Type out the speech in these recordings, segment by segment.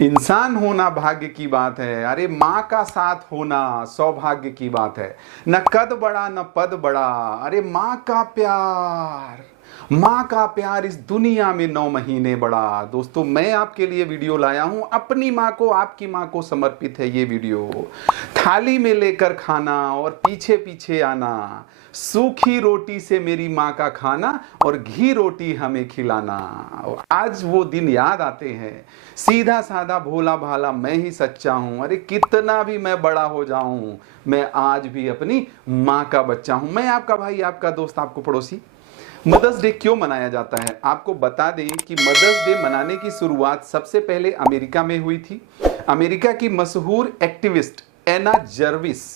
इंसान होना भाग्य की बात है। अरे माँ का साथ होना सौभाग्य की बात है। न कद बड़ा न पद बड़ा, अरे माँ का प्यार, माँ का प्यार इस दुनिया में 9 महीने बड़ा। दोस्तों मैं आपके लिए वीडियो लाया हूं, अपनी माँ को, आपकी माँ को समर्पित है ये वीडियो। थाली में लेकर खाना और पीछे पीछे आना, सूखी रोटी से मेरी माँ का खाना और घी रोटी हमें खिलाना। आज वो दिन याद आते हैं। सीधा साधा भोला भाला मैं ही सच्चा हूं, अरे कितना भी मैं बड़ा हो जाऊं, मैं आज भी अपनी माँ का बच्चा हूं। मैं आपका भाई, आपका दोस्त, आपको पड़ोसी। मदर्स डे क्यों मनाया जाता है? आपको बता दें कि मदर्स डे मनाने की शुरुआत सबसे पहले अमेरिका में हुई थी। अमेरिका की मशहूर एक्टिविस्ट एना जर्विस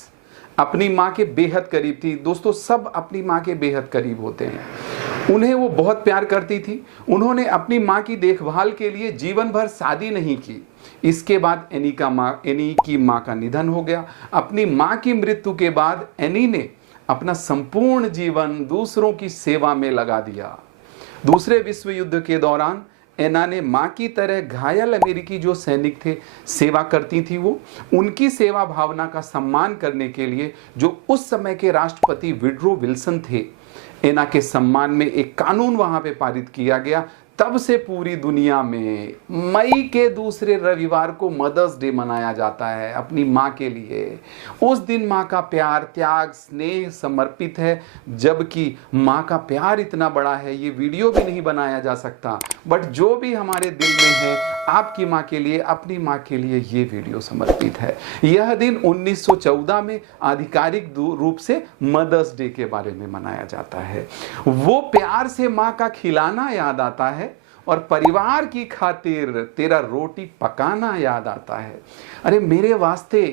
अपनी माँ के बेहद करीब थी। दोस्तों सब अपनी माँ के बेहद करीब होते हैं। उन्हें वो बहुत प्यार करती थी। उन्होंने अपनी माँ की देखभाल के लिए जीवन भर शादी नहीं की। इसके बाद एनी की माँ का निधन हो गया। अपनी माँ की मृत्यु के बाद एनी ने अपना संपूर्ण जीवन दूसरों की सेवा में लगा दिया। दूसरे विश्व युद्ध के दौरान एना ने माँ की तरह घायल अमेरिकी जो सैनिक थे, सेवा करती थी वो, उनकी सेवा भावना का सम्मान करने के लिए जो उस समय के राष्ट्रपति वुडरो विल्सन थे, एना के सम्मान में एक कानून वहां पे पारित किया गया। तब से पूरी दुनिया में मई के दूसरे रविवार को मदर्स डे मनाया जाता है अपनी माँ के लिए। उस दिन माँ का प्यार, त्याग, स्नेह समर्पित है। जबकि माँ का प्यार इतना बड़ा है ये वीडियो भी नहीं बनाया जा सकता, बट जो भी हमारे दिल में है आपकी माँ के लिए, अपनी माँ के लिए ये वीडियो समर्पित है। यह दिन 1914 में आधिकारिक रूप से मदर्स डे के बारे में मनाया जाता है। वो प्यार से माँ का खिलाना याद आता है और परिवार की खातिर तेरा रोटी पकाना याद आता है। अरे मेरे वास्ते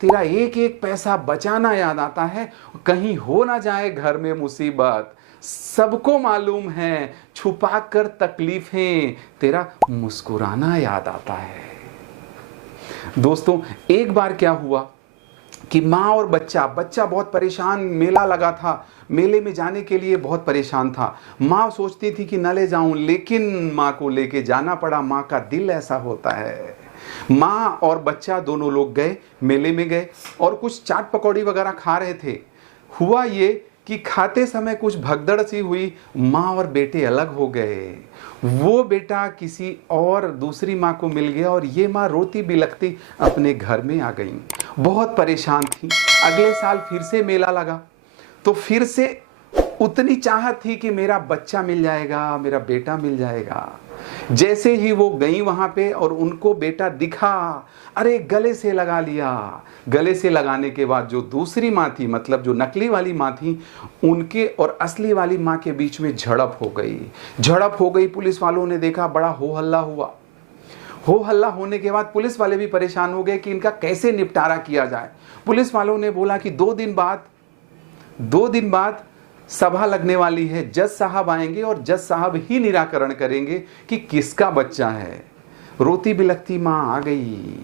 तेरा एक एक पैसा बचाना याद आता है। कहीं हो ना जाए घर में मुसीबत, सबको मालूम है छुपा कर तकलीफें तेरा मुस्कुराना याद आता है। दोस्तों एक बार क्या हुआ कि माँ और बच्चा बहुत परेशान, मेला लगा था, मेले में जाने के लिए बहुत परेशान था। माँ सोचती थी कि न ले जाऊं, लेकिन माँ को लेके जाना पड़ा। माँ का दिल ऐसा होता है। माँ और बच्चा दोनों लोग गए, मेले में गए और कुछ चाट पकौड़ी वगैरह खा रहे थे। हुआ ये कि खाते समय कुछ भगदड़ सी हुई, माँ और बेटे अलग हो गए। वो बेटा किसी और दूसरी माँ को मिल गया और ये माँ रोती बिलखती अपने घर में आ गई। बहुत परेशान थी। अगले साल फिर से मेला लगा तो फिर से उतनी चाहत थी कि मेरा बच्चा मिल जाएगा, मेरा बेटा मिल जाएगा। जैसे ही वो गई वहां पे और उनको बेटा दिखा, अरे गले से लगा लिया। गले से लगाने के बाद जो दूसरी माँ थी, मतलब जो नकली वाली माँ थी, उनके और असली वाली माँ के बीच में झड़प हो गई। पुलिस वालों ने देखा, बड़ा हो हल्ला हुआ। हो हल्ला होने के बाद पुलिस वाले भी परेशान हो गए कि इनका कैसे निपटारा किया जाए। पुलिस वालों ने बोला कि 2 दिन बाद सभा लगने वाली है, जज साहब आएंगे और जज साहब ही निराकरण करेंगे कि किसका बच्चा है। रोती बिलखती माँ आ गई।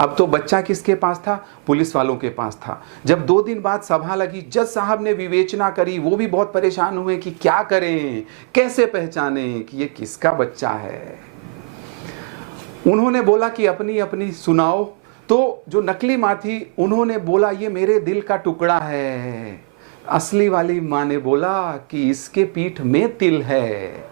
अब तो बच्चा किसके पास था? पुलिस वालों के पास था। जब 2 दिन बाद सभा लगी, जज साहब ने विवेचना करी। वो भी बहुत परेशान हुए कि क्या करें, कैसे पहचाने कि ये किसका बच्चा है। उन्होंने बोला कि अपनी अपनी सुनाओ। तो जो नकली माँ थी उन्होंने बोला ये मेरे दिल का टुकड़ा है। असली वाली माँ ने बोला कि इसके पीठ में तिल है।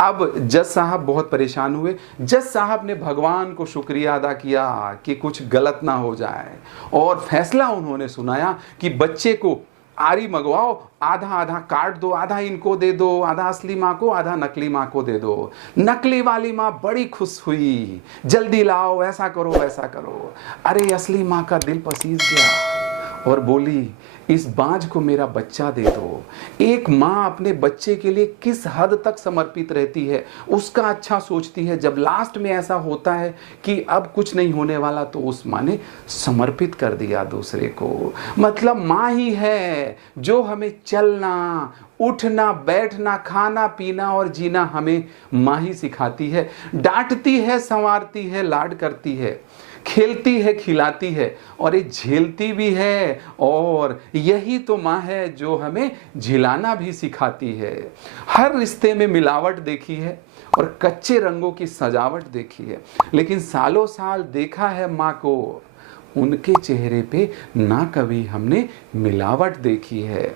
अब जज साहब बहुत परेशान हुए। जज साहब ने भगवान को शुक्रिया अदा किया कि कुछ गलत ना हो जाए और फैसला उन्होंने सुनाया कि बच्चे को आरी मंगवाओ, आधा आधा काट दो, आधा इनको दे दो, आधा असली माँ को, आधा नकली माँ को दे दो। नकली वाली माँ बड़ी खुश हुई, जल्दी लाओ, ऐसा करो वैसा करो। अरे असली माँ का दिल पसीज गया और बोली इस बांझ को मेरा बच्चा दे दो। एक माँ अपने बच्चे के लिए किस हद तक समर्पित रहती है, उसका अच्छा सोचती है। जब लास्ट में ऐसा होता है कि अब कुछ नहीं होने वाला, तो उस माँ ने समर्पित कर दिया दूसरे को। मतलब माँ ही है जो हमें चलना, उठना, बैठना, खाना पीना और जीना हमें माँ ही सिखाती है। डांटती है, संवारती है, लाड करती है, खेलती है, खिलाती है और ये झेलती भी है। और यही तो माँ है जो हमें झिलाना भी सिखाती है। हर रिश्ते में मिलावट देखी है, और कच्चे रंगों की सजावट देखी है, लेकिन सालों साल देखा है माँ को, उनके चेहरे पे ना कभी हमने मिलावट देखी है।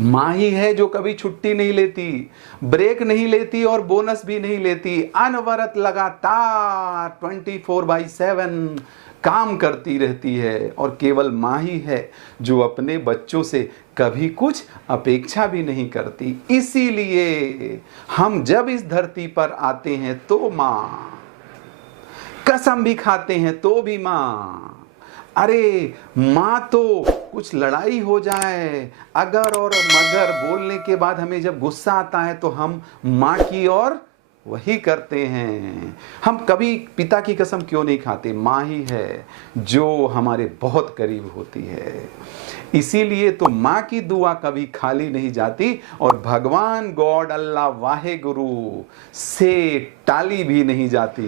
माँ ही है जो कभी छुट्टी नहीं लेती, ब्रेक नहीं लेती और बोनस भी नहीं लेती, अनवरत लगातार 24/7 काम करती रहती है। और केवल माँ ही है जो अपने बच्चों से कभी कुछ अपेक्षा भी नहीं करती। इसीलिए हम जब इस धरती पर आते हैं तो माँ, कसम भी खाते हैं तो भी माँ। अरे माँ तो कुछ लड़ाई हो जाए, अगर और मगर बोलने के बाद हमें जब गुस्सा आता है तो हम माँ की और वही करते हैं। हम कभी पिता की कसम क्यों नहीं खाते? माँ ही है जो हमारे बहुत करीब होती है। इसीलिए तो माँ की दुआ कभी खाली नहीं जाती और भगवान गॉड अल्लाह वाहे गुरु से टाली भी नहीं जाती।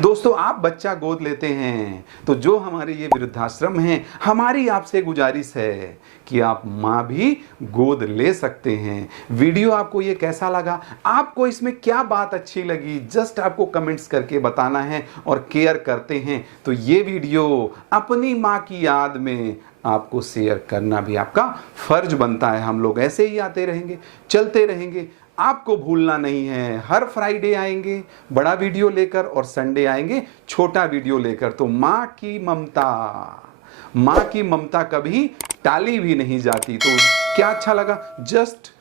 दोस्तों, आप बच्चा गोद लेते हैं तो जो हमारे ये वृद्धाश्रम हैं, हमारी आपसे गुजारिश है कि आप माँ भी गोद ले सकते हैं। वीडियो आपको ये कैसा लगा, आपको इसमें क्या बात अच्छी लगी, जस्ट आपको कमेंट्स करके बताना है। और केयर करते हैं तो ये वीडियो अपनी माँ की याद में आपको शेयर करना भी आपका फर्ज बनता है। हम लोग ऐसे ही आते रहेंगे, चलते रहेंगे, आपको भूलना नहीं है। हर फ्राइडे आएंगे बड़ा वीडियो लेकर और संडे आएंगे छोटा वीडियो लेकर। तो माँ की ममता कभी टाली भी नहीं जाती। तो क्या अच्छा लगा, जस्ट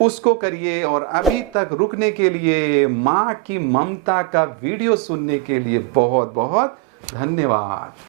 उसको करिए। और अभी तक रुकने के लिए, माँ की ममता का वीडियो सुनने के लिए बहुत बहुत धन्यवाद।